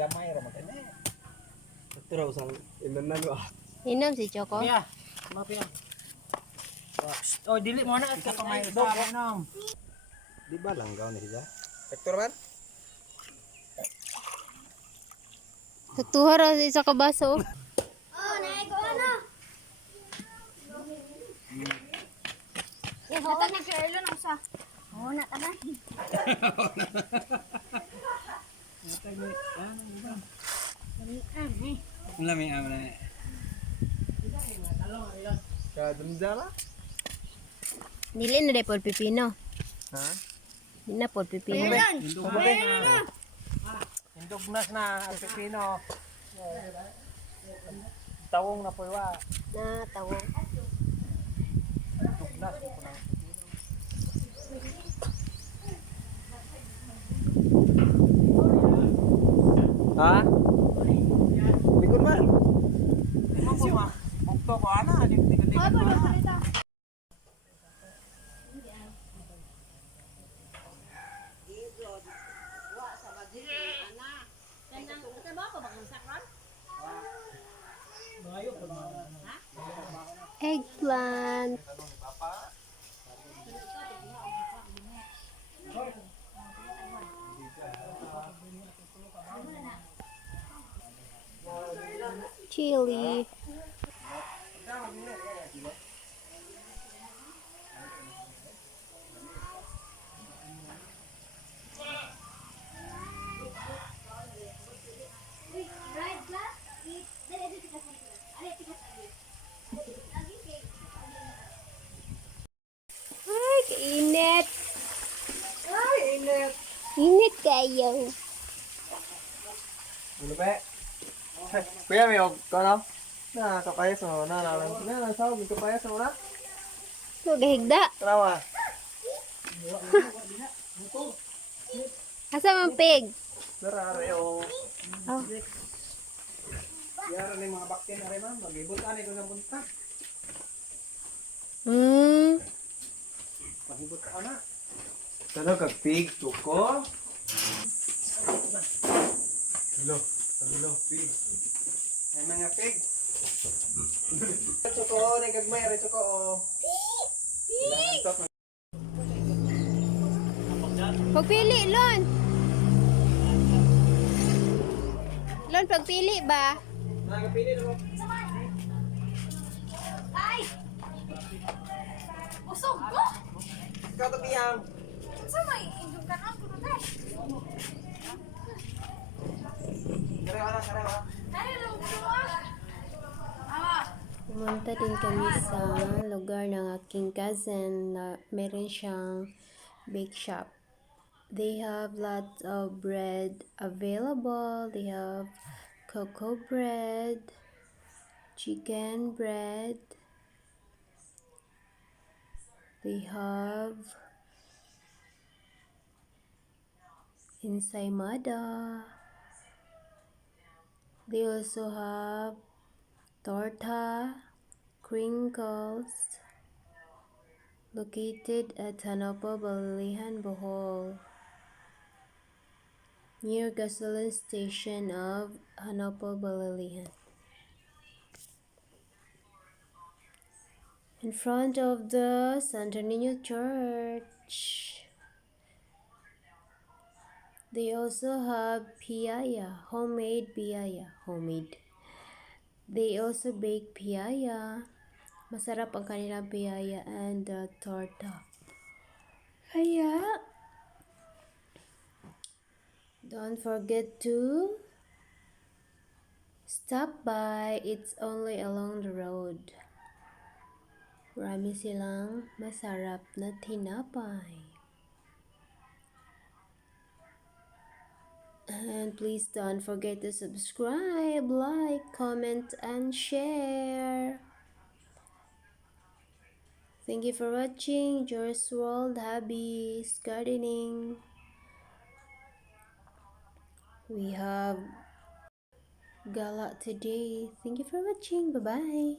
gamay ra man kani. Pero usang inanan wa. Inom si Choco. Piya. Mapiya. Oh, dili mo na at kapamay sa inom. Di ba langgaw ni siya? Sektor man? Tutuha ra sa isa ka baso. Oh, naay ko ano? Ito nag-share lang sa. Oh, na tanan. Lami amna. Kadumdara? Dili na day pod pipino. Ha? Di na pod pipino. Indugnas na ang pipino. Tawong na puwa. Na tawong. Indugnas ko na. Ha? Likod man. Imo ko ma. Bukto ko ana, di ko Eggplant. Chili. Ay, kainit. Ay, init. Init kayo. Ano ba? Kuya may og kono? Na kapayas mo na sawag kapayas mo na. So, gahigda. Trawa. Asa man pig? Dara o. Oh. Yara ni mga bakte na rin man, magibot ani ko sa bunta. Magibot ka na. Talo kag pig tuko. Hello, pig. Ay mga pig. Tuko, nagagmay rin tuko o. Pagpili, Lon. Lon, pagpili ba? Nagapili na mo. Ay! Usog ko! Ikaw tabiyang. Sa may indog ka na ako na Karewa. Ay, lang ko Ama! Pumunta din kami sa lugar ng aking cousin na meron siyang bake shop. They have lots of bread available. They have cocoa bread, chicken bread. They have ensaymada. They also have torta, crinkles, located at Hanopa, Balalihan, Bohol, near gasoline station of Hanopa, Balalihan. In front of the Santo Niño Church. They also have piaya, homemade piaya, homemade. They also bake piaya. Masarap ang kanilang piaya and torta. Kaya, don't forget to stop by. It's only along the road. Marami silang masarap na tinapay. And please don't forget to subscribe, like, comment, and share. Thank you for watching Joy's World Hobbies Gardening. We have gala today. Thank you for watching. Bye-bye.